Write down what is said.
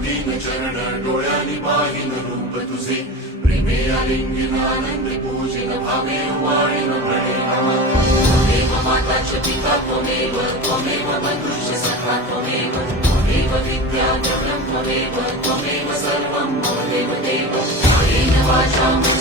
दीन चरण डोळ्यांनी पाहिन रूप तुझे प्रेमे आलिंगन आनंद पूजन भावे वाळीन प्रणे नमः त्वमेव माता च पिता त्वमेव बन्धुश्च सखा त्वमेव विद्या द्रव्यं त्वमेव सर्वं मम देव देव कायेन वाचा